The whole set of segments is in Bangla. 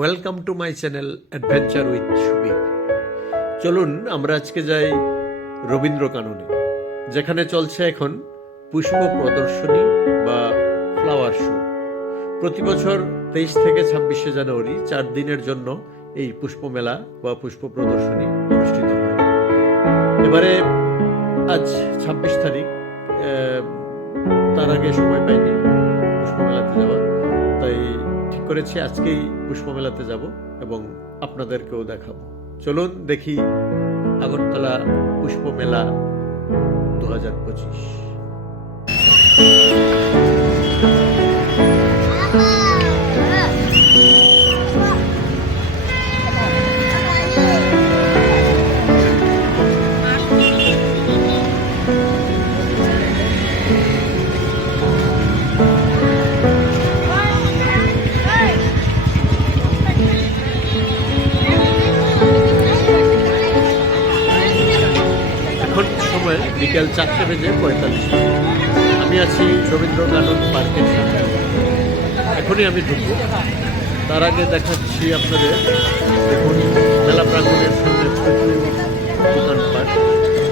Welcome to my channel adventure with Subir. চলুন আমরা আজকে যাই রবীন্দ্রকাননে, যেখানে চলছে এখন পুষ্প প্রদর্শনী বা ফ্লাওয়ার শো। প্রতি বছর 23 থেকে 26শে জানুয়ারি 4 দিনের জন্য এই পুষ্প মেলা বা পুষ্প প্রদর্শনী অনুষ্ঠিত হয়। এবারে আজ 26 তারিখ, তার আগে সময় পাইনি পুষ্প মেলাতে যাওয়ার, তাই ঠিক করেছি আজকেই পুষ্প মেলাতে যাব এবং আপনাদেরকেও দেখাবো। চলুন দেখি আগরতলা পুষ্প মেলা 2025। এখন সময় বিকেল 4:45। আমি আছি রবীন্দ্রকানন পার্কের সামনে, এখনই আমি ঢুকবো। তার আগে দেখাচ্ছি আপনাদের, দেখুন মেলা প্রাঙ্গণের সামনে প্রচুর দোকানপাট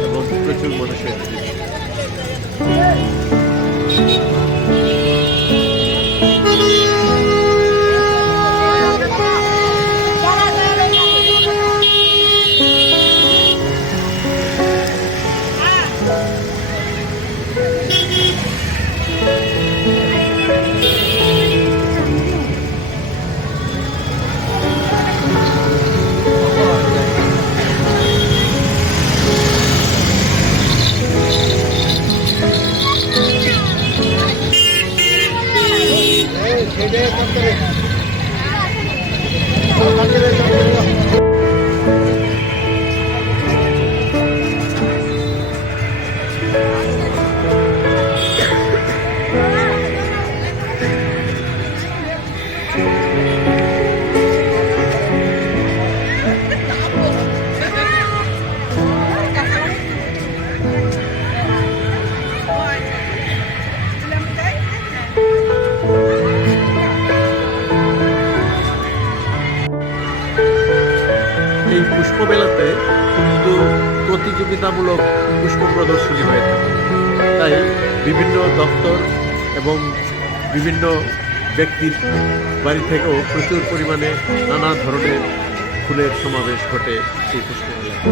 এবং প্রচুর মানুষের ভিড়। এই পুষ্প মেলাতে কিন্তু প্রতিযোগিতামূলক পুষ্প প্রদর্শনী হয়ে থাকে, তাই বিভিন্ন দপ্তর এবং বিভিন্ন ব্যক্তির বাড়ি থেকেও প্রচুর পরিমাণে নানা ধরনের ফুলের সমাবেশ ঘটে এই পুষ্প মেলাতে।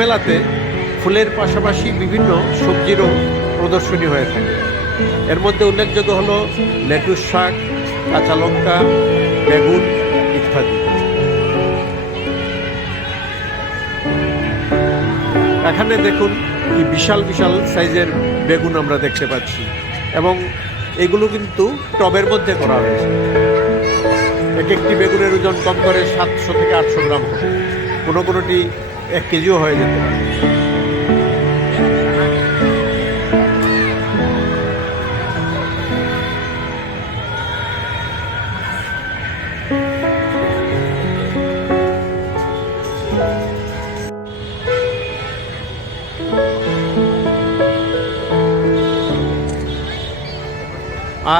মেলাতে ফুলের পাশাপাশি বিভিন্ন সবজিরও প্রদর্শনী হয়ে থাকে। এর মধ্যে উল্লেখযোগ্য হলো লেটুস শাক, কাঁচা লঙ্কা, বেগুন ইত্যাদি। এখানে দেখুন কি বিশাল বিশাল সাইজের বেগুন আমরা দেখতে পাচ্ছি, এবং এগুলো কিন্তু টবের মধ্যে করা হয়েছে। এক একটি বেগুনের ওজন কম করে 700 থেকে 800 গ্রাম হবে, কোনোটি 1 কেজিও হয়ে যেতে পারে।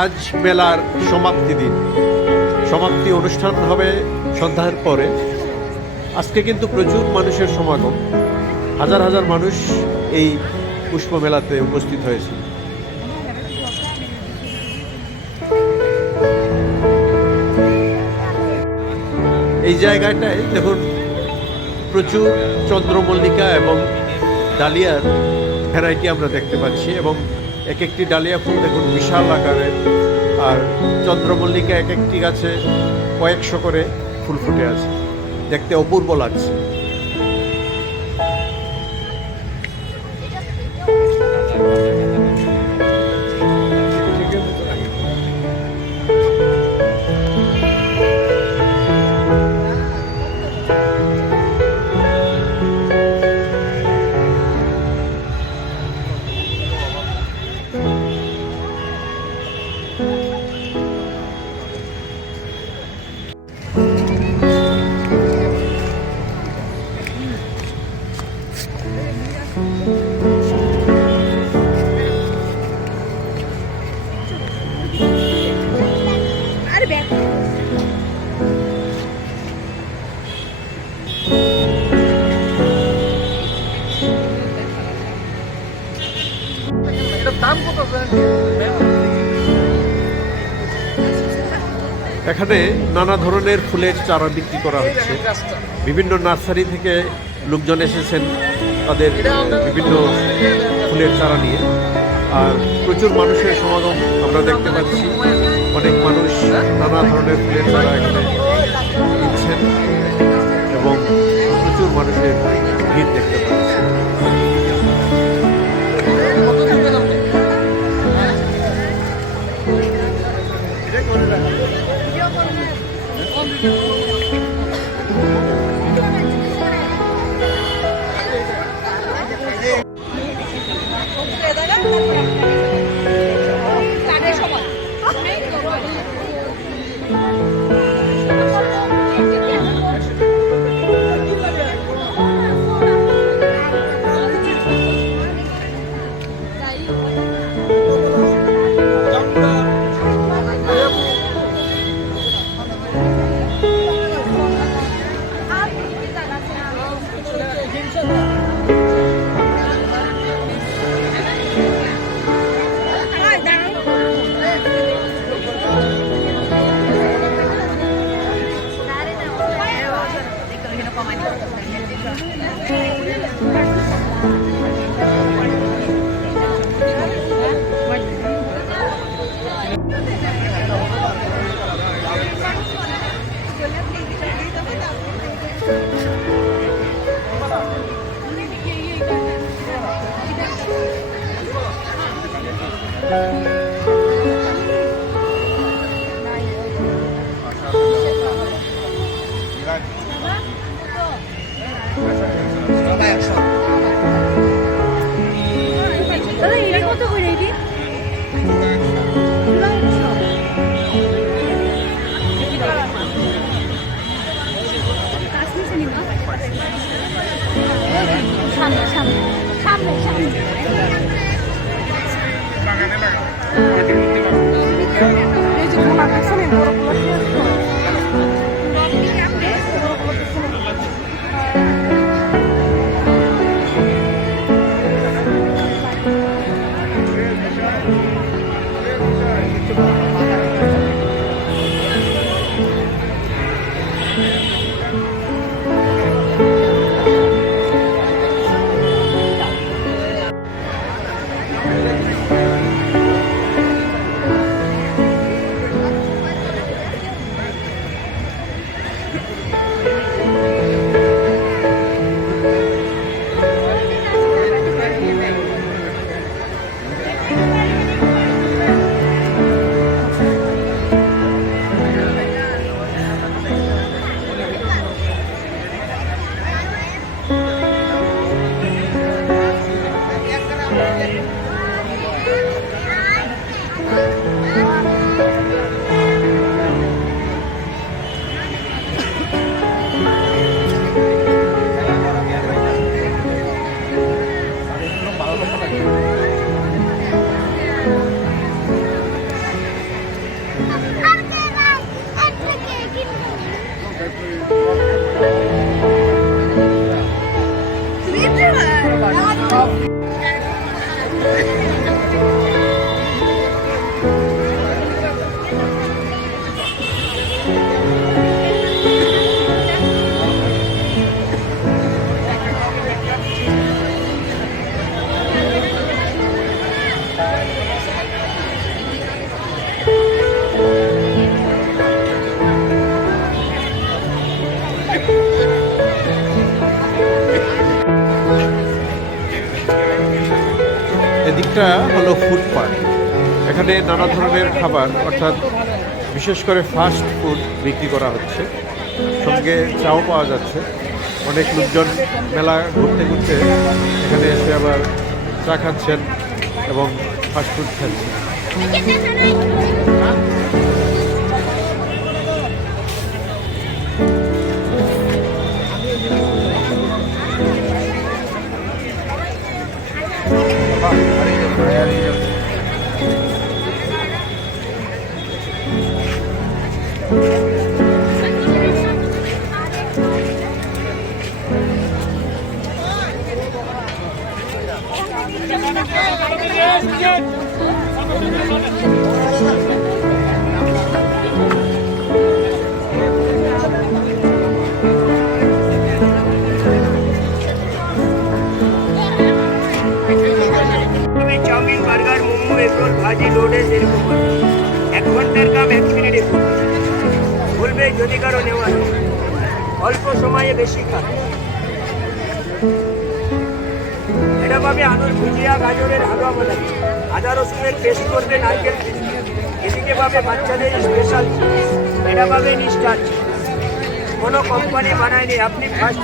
আজ মেলার সমাপ্তি দিন, সমাপ্তি অনুষ্ঠান হবে সন্ধ্যার পরে। আজকে কিন্তু প্রচুর মানুষের সমাগম, হাজার হাজার মানুষ এই পুষ্প মেলাতে উপস্থিত হয়েছে। এই জায়গাটায় দেখুন প্রচুর চন্দ্রমল্লিকা এবং ডালিয়ার ভ্যারাইটি আমরা দেখতে পাচ্ছি, এবং এক একটি ডালিয়া ফুল দেখুন বিশাল আকারের, আর চন্দ্রমল্লিকা এক একটি গাছে কয়েকশো করে ফুল ফুটে আছে, দেখতে অপূর্ব লাগছে। এখানে নানা ধরনের ফুলের চারা বিক্রি করা হচ্ছে। বিভিন্ন নার্সারি থেকে লোকজন এসেছেন তাদের বিভিন্ন ফুলের চারা নিয়ে, আর প্রচুর মানুষের সমাগম আমরা দেখতে পাচ্ছি। অনেক মানুষ নানা ধরনের ফুলের চারা এখানে কিনছেন এবং প্রচুর মানুষের ভিড় দেখতে পাচ্ছি। এদিকটা হলো ফুড পার্ক। এখানে নানা ধরনের খাবার অর্থাৎ বিশেষ করে ফাস্ট ফুড বিক্রি করা হচ্ছে, সঙ্গে চাও পাওয়া যাচ্ছে। অনেক লোকজন মেলা ঘুরতে ঘুরতে এখানে এসে আবার চা খাচ্ছেন এবং ফাস্ট ফুড খাচ্ছেন। চাউমিন, বার্গার, মোমো, এগরোল, ভাজি, লোডেস এরকম 1 ঘন্টার কাম 1 মিনিটে বলবে যদি কারো নেওয়া অল্প সময়ে বেশি খান। এটা পাবে আলুর ভুজিয়া, গাজরের হালুয়া বানাবে, আদা রসুনের পেস্ট করবে, নারকেল। এদিকে পাবে বাচ্চাদের স্পেশাল, এটা পাবেন স্টার্চ, কোনো কোম্পানি বানায়নি, আপনি ফার্স্ট।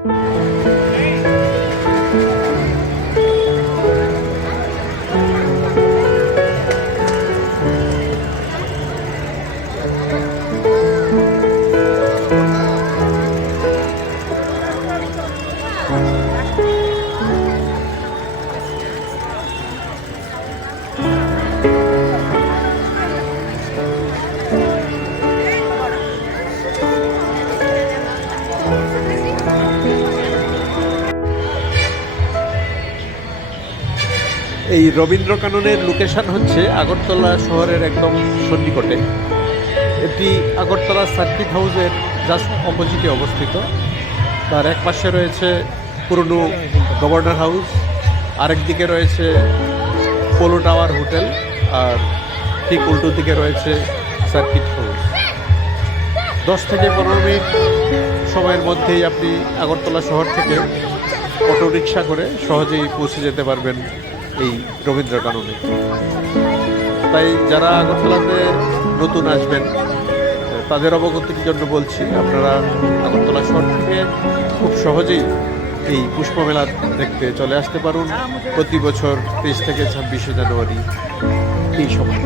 এই রবীন্দ্র কাননের লোকেশন হচ্ছে আগরতলা শহরের একদম সন্নিকটে। এটি আগরতলা সার্কিট হাউসের জাস্ট অপোজিটে অবস্থিত। তার এক পাশে রয়েছে পুরনো গভর্নর হাউস, আরেক দিকে রয়েছে পোলো টাওয়ার হোটেল, আর ঠিক উল্টো দিকে রয়েছে সার্কিট হাউস। 10 থেকে 15 মিনিট সময়ের মধ্যেই আপনি আগরতলা শহর থেকে অটোরিকশা করে সহজেই পৌঁছে যেতে পারবেন এই রবীন্দ্র কাননে। তাই যারা আগরতলাতে নতুন আসবেন তাদের অবগতির জন্য বলছি, আপনারা আগরতলা শহর থেকে খুব সহজেই এই পুষ্পমেলা দেখতে চলে আসতে পারুন প্রতি বছর 23 থেকে 26শে জানুয়ারি এই সময়।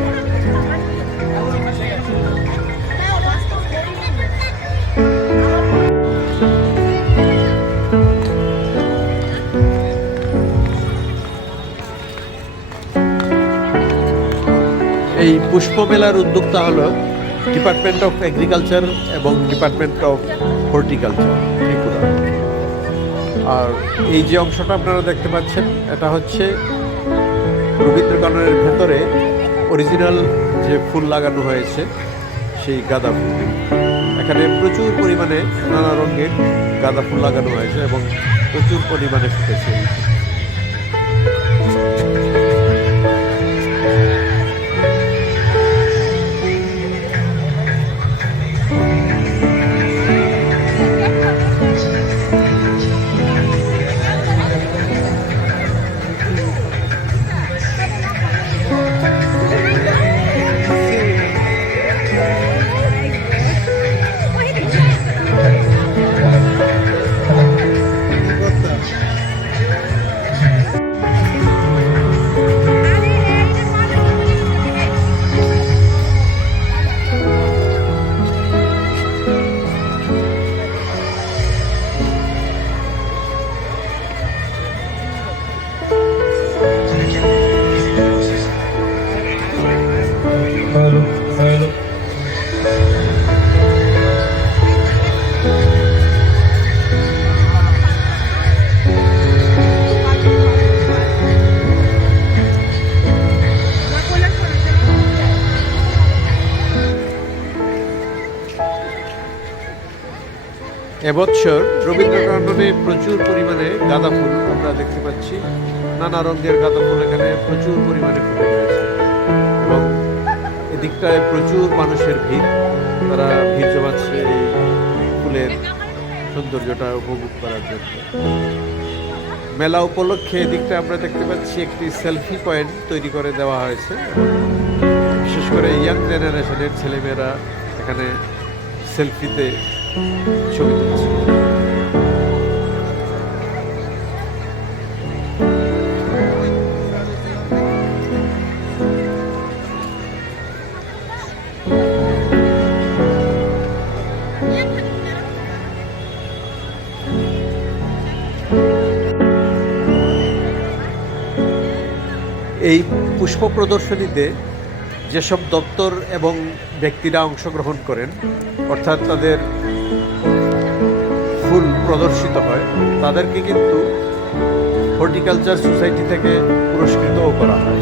এই পুষ্পমেলার উদ্যোক্তা হলো ডিপার্টমেন্ট অফ এগ্রিকালচার এবং ডিপার্টমেন্ট অফ হর্টিকালচার ত্রিপুরা। আর এই যে অংশটা আপনারা দেখতে পাচ্ছেন এটা হচ্ছে রবীন্দ্র কাননের ভেতরে অরিজিনাল যে ফুল লাগানো হয়েছে সেই গাঁদা ফুল। এখানে প্রচুর পরিমাণে নানা রঙের গাঁদা ফুল লাগানো হয়েছে এবং প্রচুর পরিমাণে ফুটেছে। এবছর রবীন্দ্রকাননে প্রচুর পরিমাণে গাঁদা ফুল আমরা দেখতে পাচ্ছি। নানা রঙের গাঁদা ফুল এখানে প্রচুর পরিমাণে ফুটে রয়েছে এবং এদিকটায় প্রচুর মানুষের ভিড়। তারা ভিড় জমাচ্ছে এই ফুলের সৌন্দর্যটা উপভোগ করার জন্য। মেলা উপলক্ষে এদিকটা আমরা দেখতে পাচ্ছি একটি সেলফি পয়েন্ট তৈরি করে দেওয়া হয়েছে। বিশেষ করে ইয়াং জেনারেশনের ছেলেমেয়েরা এখানে সেলফিতে ছবি তুলছে। এই পুষ্প প্রদর্শনীতে যেসব দপ্তর এবং ব্যক্তিরা অংশগ্রহণ করেন, অর্থাৎ তাদের ফুল প্রদর্শিত হয়, তাদেরকে কিন্তু হর্টিকালচার সোসাইটি থেকে পুরস্কৃতও করা হয়।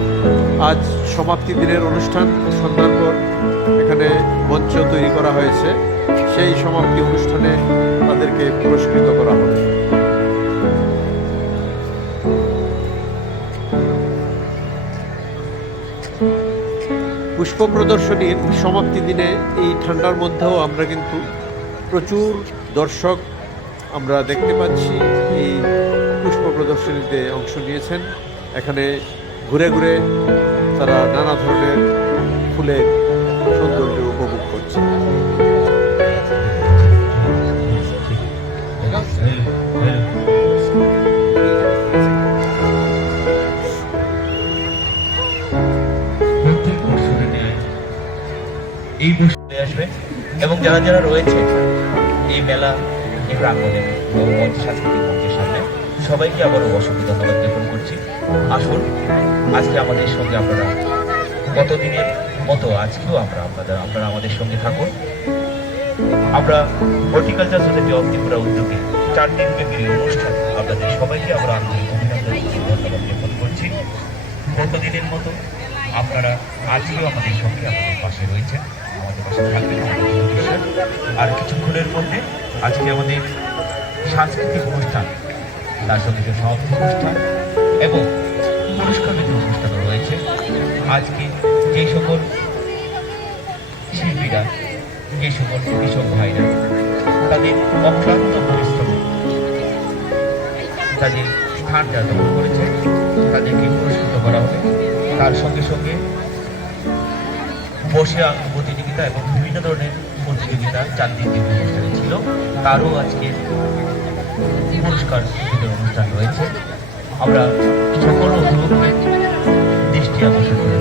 আজ সমাপ্তি দিনের অনুষ্ঠান, সন্ধ্যার পর এখানে মঞ্চ তৈরি করা হয়েছে। সেই সমাপ্তি অনুষ্ঠানে তাদেরকে পুরস্কৃত করা হবে। পুষ্প প্রদর্শনীর সমাপ্তি দিনে এই ঠান্ডার মধ্যেও আমরা কিন্তু প্রচুর দর্শক আমরা দেখতে পাচ্ছি এই পুষ্প প্রদর্শনীতে অংশ নিয়েছেন। এখানে ঘুরে ঘুরে তারা নানা ধরনের ফুলের সৌন্দর্য উপভোগ করছে। এই বসে আসবে এবং যারা যারা রয়েছে এই মেলা এই প্রাঙ্গণে মঞ্চ সাংস্কৃতিক মঞ্চের সামনে সবাইকে আবারও অসংখ্য ধন্যবাদ জ্ঞাপন করছি। আসুন আজকে আমাদের সঙ্গে আপনারা গতদিনের মতো আজকেও আপনারা আমাদের সঙ্গে থাকুন। আমরা হর্টিকালচার সোসাইটি অফ ত্রিপুরা উদ্যোগে 4 দিন ব্যাপী অনুষ্ঠান আপনাদের সবাইকে আমরা আন্তরিক অভিনন্দন ধন্যবাদ জ্ঞাপন করছি। গতদিনের মতো আপনারা আজকেও আমাদের সঙ্গে আমাদের পাশে রয়েছেন, আমাদের পাশে থাকবেন আমাদের ভবিষ্যৎ। আর কিছুক্ষণের মধ্যে আজকে আমাদের সাংস্কৃতিক অনুষ্ঠান, তার সঙ্গে সমাপ্তি অনুষ্ঠান এবং পুরস্কার বিতরণ অনুষ্ঠানও রয়েছে। আজকে যে সকল শিল্পীরা, যে সকল কৃষক ভাইরা তাদের অক্লান্ত পরিশ্রমে তাদের স্থান দখল করেছে, তাদেরকে পুরস্কৃত করা হবে। তার সঙ্গে সঙ্গে বসে আঁকা প্রতিযোগিতা এবং বিভিন্ন ধরনের প্রতিযোগিতা 4 দিন যে অনুষ্ঠানে ছিল, তারও আজকে পুরস্কার বিতরণ অনুষ্ঠান রয়েছে। আমরা সকল অভিভাবকের দৃষ্টি আকর্ষণ করে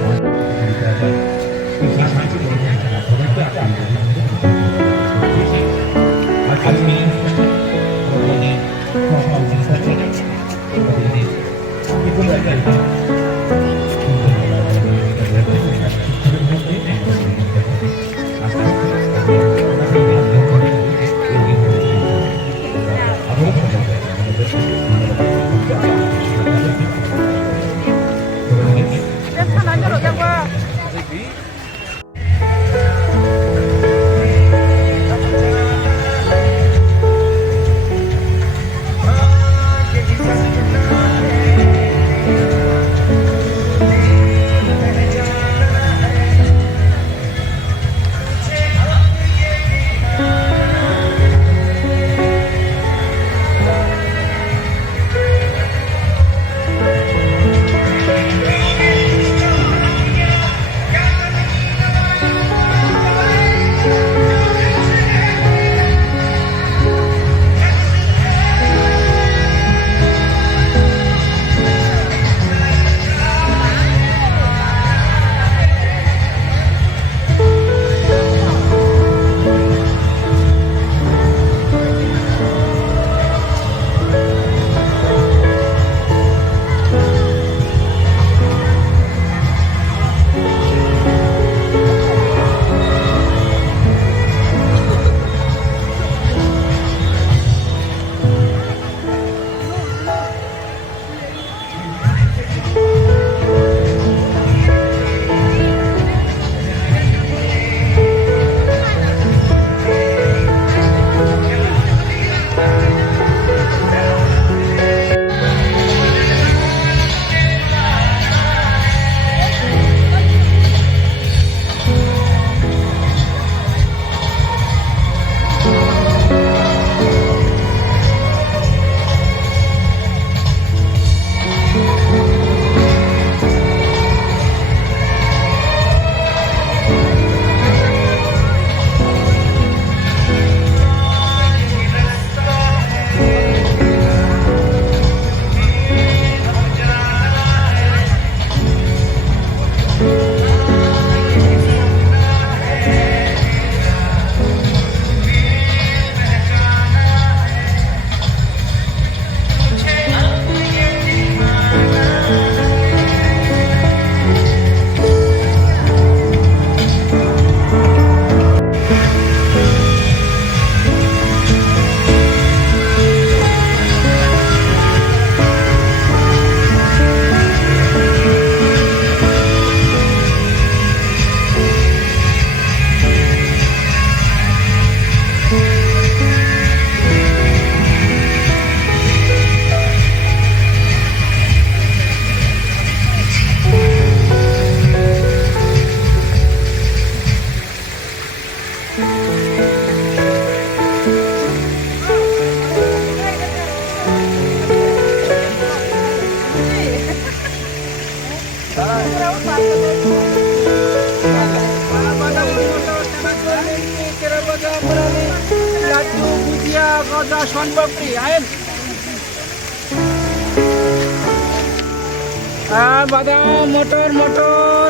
বাদাম মটর মটর।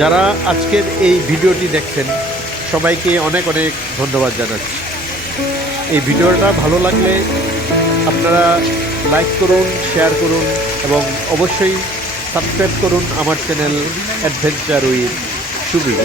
যারা আজকের এই ভিডিওটি দেখছেন সবাইকে অনেক অনেক ধন্যবাদ জানাচ্ছি। এই ভিডিওটা ভালো লাগলে আপনারা লাইক করুন, শেয়ার করুন এবং অবশ্যই সাবস্ক্রাইব করুন আমার চ্যানেল অ্যাডভেঞ্চার উইথ সুবীর।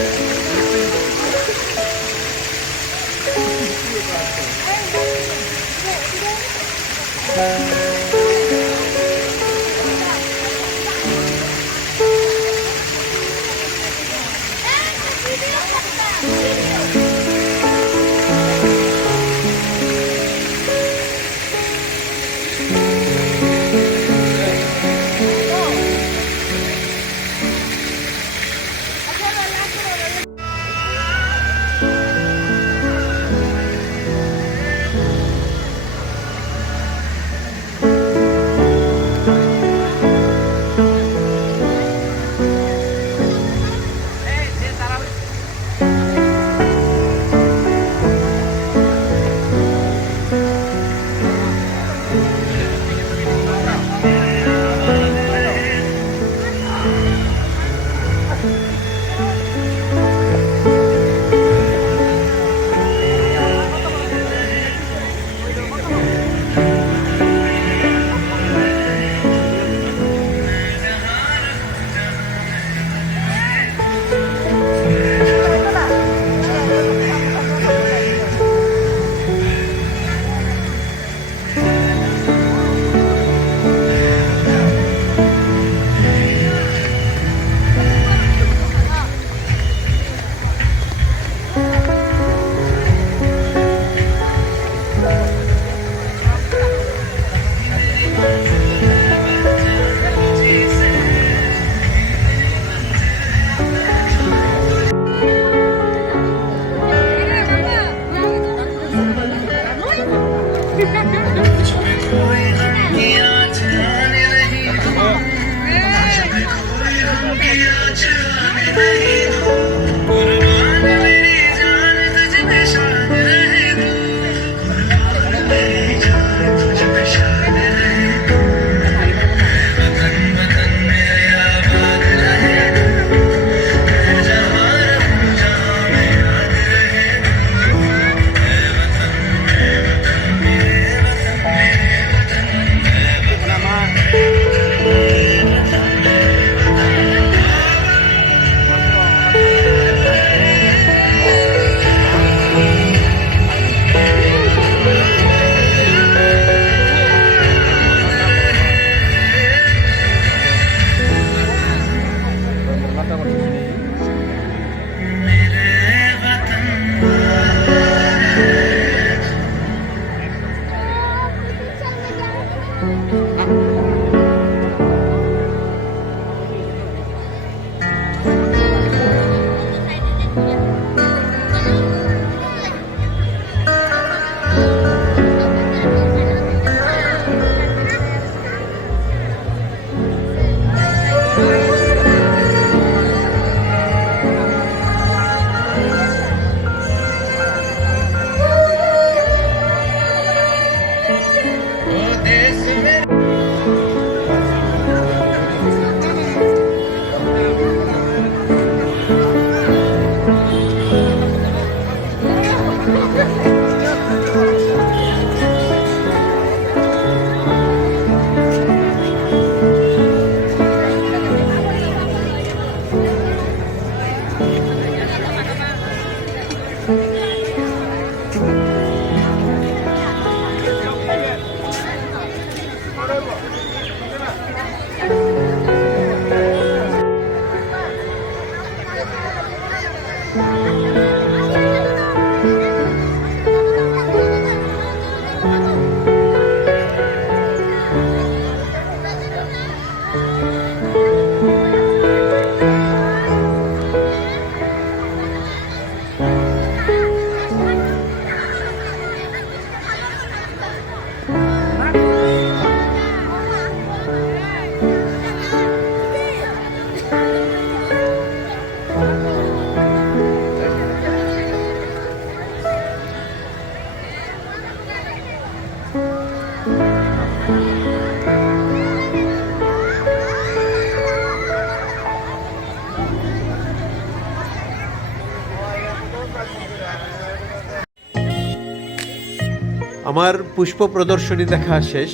আমার পুষ্প প্রদর্শনী দেখা শেষ,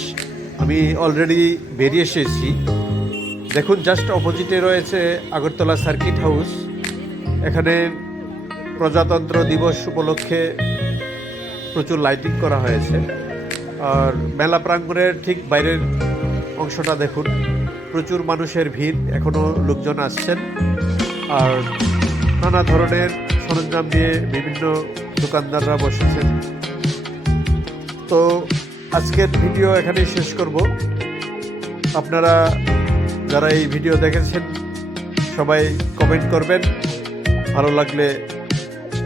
আমি অলরেডি বেরিয়ে এসেছি। দেখুন, জাস্ট অপোজিটে রয়েছে আগরতলা সার্কিট হাউস। এখানে প্রজাতন্ত্র দিবস উপলক্ষে প্রচুর লাইটিং করা হয়েছে। আর মেলা প্রাঙ্গণের ঠিক বাইরের অংশটা দেখুন, প্রচুর মানুষের ভিড়, এখনও লোকজন আসছেন। আর নানা ধরনের সরঞ্জাম দিয়ে বিভিন্ন দোকানদাররা বসেছেন। তো আজকের ভিডিও এখানেই শেষ করব। আপনারা যারা এই ভিডিও দেখেছেন সবাই কমেন্ট করবেন, ভালো লাগলে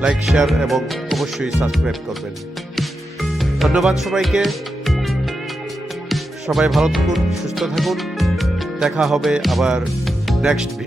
লাইক, শেয়ার এবং অবশ্যই সাবস্ক্রাইব করবেন। ধন্যবাদ সবাইকে। সবাই ভালো থাকুন, সুস্থ থাকুন। দেখা হবে আবার নেক্সট ভিডিও।